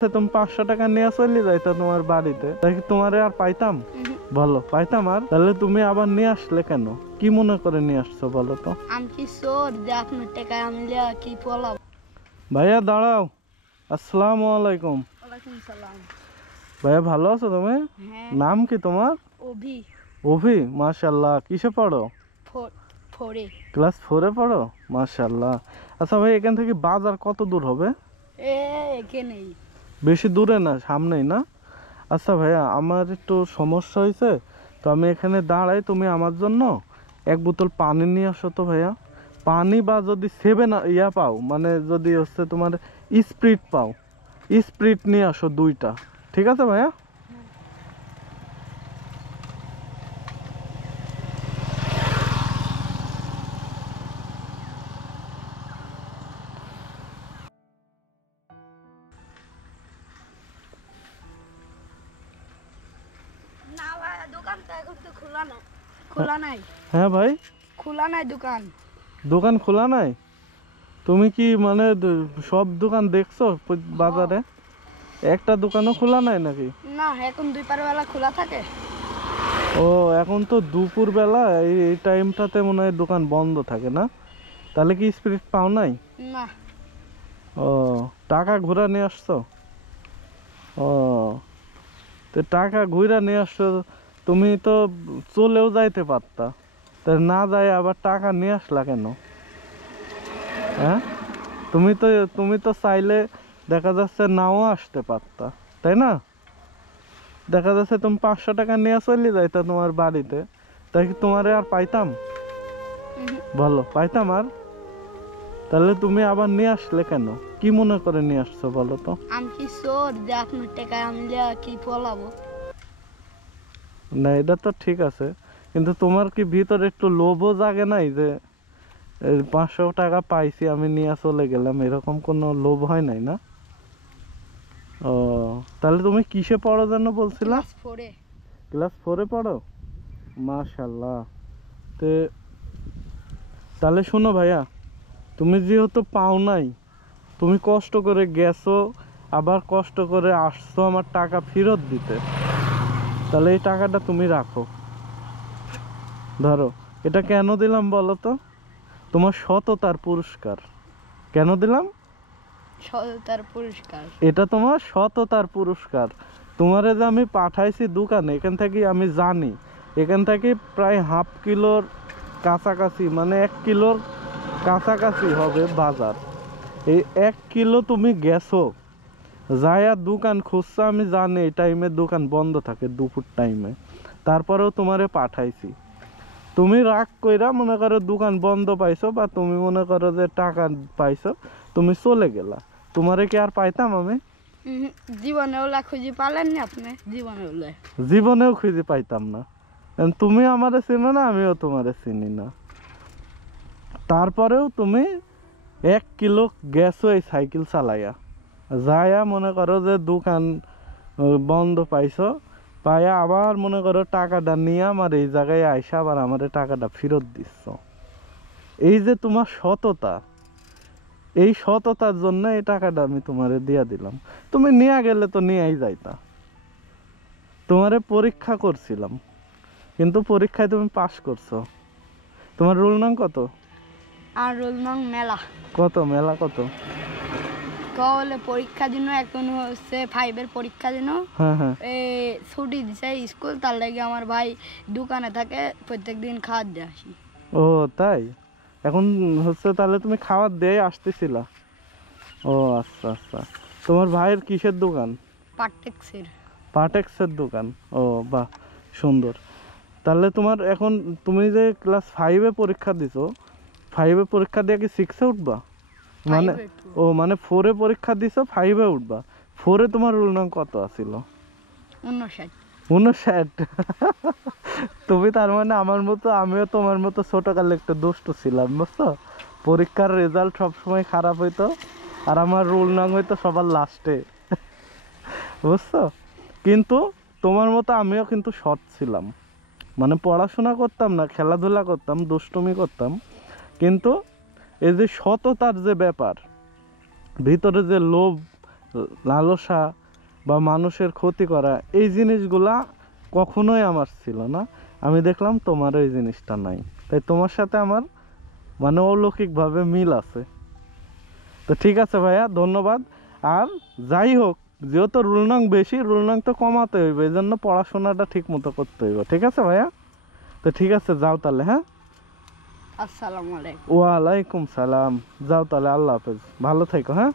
তুমি 500 টাকা নিয়ে চলে যাইতা তোমার বাড়িতে, তাই কি তোমারে আর পাইতাম? বলো, পাইতাম? আর তাহলে তুমি আবার নিয়ে আসলে কেন? কি মনে করে নিয়ে আসছো বলো তো? আমি কি চোর যে আপনার টাকা আমি কি পলাবো? ভাইয়া দাঁড়াও। আসসালামু আলাইকুম। ওয়ালাইকুম সালাম। ভাইয়া ভালো আছো তুমি? হ্যাঁ। নাম কি তোমার? অভি। অভি, মাশাআল্লাহ। কিসে পড়ো? ফোরে। ক্লাস 4-এ পড়ো? মাশাআল্লাহ। আচ্ছা ভাই, এখান থেকে বাজার কত দূর হবে? এখানেই। বেশি দূরে না, সামনেই না? আচ্ছা ভাইয়া, আমার একটু সমস্যা হয়েছে, তো আমি এখানে দাঁড়াই, তুমি আমার জন্য 1 বোতল পানি নিয়ে আসো তো ভাইয়া। পানি বা যদি 7 ইয়া পাও, মানে যদি হচ্ছে তোমার স্প্রিট পাও, স্প্রিট নিয়ে আসো 2টা। ঠিক আছে ভাইয়া? না ভাই, দোকান তো এখন তো খোলা না। খোলা নাই। হ্যাঁ ভাই, খোলা নাই দোকান। দোকান খোলা নাই? তুমি কি মানে সব দোকান দেখছো বাজারে? একটা দোকানও খোলা নাই নাকি? না, এখন 2 বেলা খোলা থাকে। ও, এখন তো দুপুর বেলা, এই টাইমটাতে মনে হয় দোকান বন্ধ থাকে না? তাহলে কি স্পিরিট পাও নাই? না। ও, টাকা ঘুরা নিয়ে আসছো? ও, তো টাকা ঘুরা নিয়ে আসছো, তুমি তো চলেও যাইতে পারতা, তা না যাই আবার টাকা নিয়ে আসলা কেন? হ্যাঁ, তুমি তো চাইলে দেখা যাচ্ছে নাও আসতে পারতা, তাই না? দেখা যাচ্ছে তুমি 500 টাকা নিয়ে চলে যাইতা তোমার বাড়িতে, তাই কি তোমারে আর পাইতাম? বলো, পাইতাম? আর তাহলে তুমি আবার নিয়ে আসলে কেন? কি মনে করে নিয়ে আসছো বলো তো? আমি কি চোর যে আপনার টাকা আমি কি পলাবো? না, এটা তো ঠিক আছে, কিন্তু তোমার কি ভিতরে একটু লোভও জাগে নাই যে 500 টাকা পাইছি আমি নিয়ে চলে গেলাম, এরকম কোনো লোভ হয় নাই না? ও, তাহলে তুমি কিসে পড়ো যেন বলছিলা? ক্লাস 4-এ। ক্লাস 4-এ পড়ো? মাশাআল্লাহ। তে তাহলে শোনো ভাইয়া, তুমি যেহেতু পাও নাই, তুমি কষ্ট করে গেছো, আবার কষ্ট করে আসছো আমার টাকা ফেরত দিতে, তাহলে এই টাকাটা তুমি রাখো, ধরো। এটা কেন দিলাম বলো তো? তোমার সততার পুরস্কার। কেন দিলাম? সততার পুরস্কার। এটা তোমার সততার পুরস্কার। তোমারে যে আমি পাঠাইছি দোকানে, এখান থেকে আমি জানি এখান থেকে প্রায় হাফ কিলোর কাছাকাছি, মানে 1 কিলোর কাছাকাছি হবে বাজার। এই 1 কিলো তুমি গেছো, যায়া দোকান খুঁজছো, আমি জানি এই টাইমে দোকান বন্ধ থাকে দুপুর টাইমে, তারপরেও তোমারে পাঠাইছি। তুমি রাগ কইরা মনে করো দোকান বন্ধ পাইছো, বা তুমি মনে করো যে টাকা পাইছো, তুমি চলে গেলা, তোমারে কি আর পাইতাম আমি? জীবনে ওলা খুঁজে পালেন না আপনি? জীবনে ওলা জীবনেও খুঁজে পাইতাম না। তুমি আমারে চিনো না, আমিও তোমারে চিনি না, তারপরেও তুমি 1 কিলো গেছো এই সাইকেল চালাইয়া, যায়া মনে করো যে দোকান বন্ধ পাইছো, পাইয়া আবার মনে করো টাকাটা নিয়ে আমার এই জায়গায় আইসা আবার আমার টাকাটা ফেরত দিচ্ছ। এই যে তোমার সততা, এই সততার জন্য এই টাকাটা আমি তোমারে দিয়া দিলাম। তুমি নিয়ে গেলে তো নিয়েই যাইতা। তোমারে পরীক্ষা করছিলাম, কিন্তু পরীক্ষায় তুমি পাস করছো। তোমার রোল নং কত? আর রোল নং মেলা। কত মেলা কত? কলে পরীক্ষা দিন, এখন হচ্ছে 5-এর পরীক্ষা দিন। হ্যাঁ হ্যাঁ। ছুটি দিছে স্কুল, তার লাগে আমার ভাই দোকানে থাকে, প্রত্যেক দিন খাওয়ার দিয়ে আসি। ও তাই? এখন হচ্ছে তাহলে তুমি খাবার দিয়ে আসতেছিলা? ও আচ্ছা আচ্ছা। তোমার ভাইয়ের কিসের দোকান? পার্টেক্সের। পাটেক্সের দোকান? ও বাহ, সুন্দর। তাহলে তোমার এখন, তুমি যে ক্লাস 5-এ পরীক্ষা দিছো, 5-এ পরীক্ষা দিয়ে কি 6-এ উঠবা? মানে 5-এ ও মানে 4-এ পরীক্ষা দিছো, 5-এ উঠবা। 4-এ তোমার রোল নং কত আছিল? 59। 59? তুমি তার মানে আমার মতো, আমিও তোমার মতো ছোটকালে একটু দুষ্ট ছিলাম, বুঝছো? পরীক্ষার রেজাল্ট সবসময় খারাপ হইতো, আর আমার রোল নং হইতো সবার লাস্টে, বুঝছো? কিন্তু তোমার মতো আমিও কিন্তু সৎ ছিলাম, মানে পড়াশোনা করতাম না, খেলাধুলা করতাম, দুষ্টুমি করতাম, কিন্তু এই যে সততার যে ব্যাপার, ভিতরে যে লোভ লালসা বা মানুষের ক্ষতি করা, এই জিনিসগুলা কখনোই আমার ছিল না। আমি দেখলাম তোমার এই জিনিসটা নাই, তাই তোমার সাথে আমার মানে অলৌকিকভাবে মিল আছে। তো ঠিক আছে ভাইয়া, ধন্যবাদ। আর যাই হোক, যেহেতু রুল নং বেশি, রুল নং তো কমাতে হইবে, এই জন্য পড়াশোনাটা ঠিক মতো করতে হইব। ঠিক আছে ভাইয়া? তো ঠিক আছে, যাও তাহলে। হ্যাঁ, আসসালামু আলাইকুম। ওয়ালাইকুম সালাম। যাও তাহলে, আল্লাহ হাফেজ, ভালো থেকো। হ্যাঁ।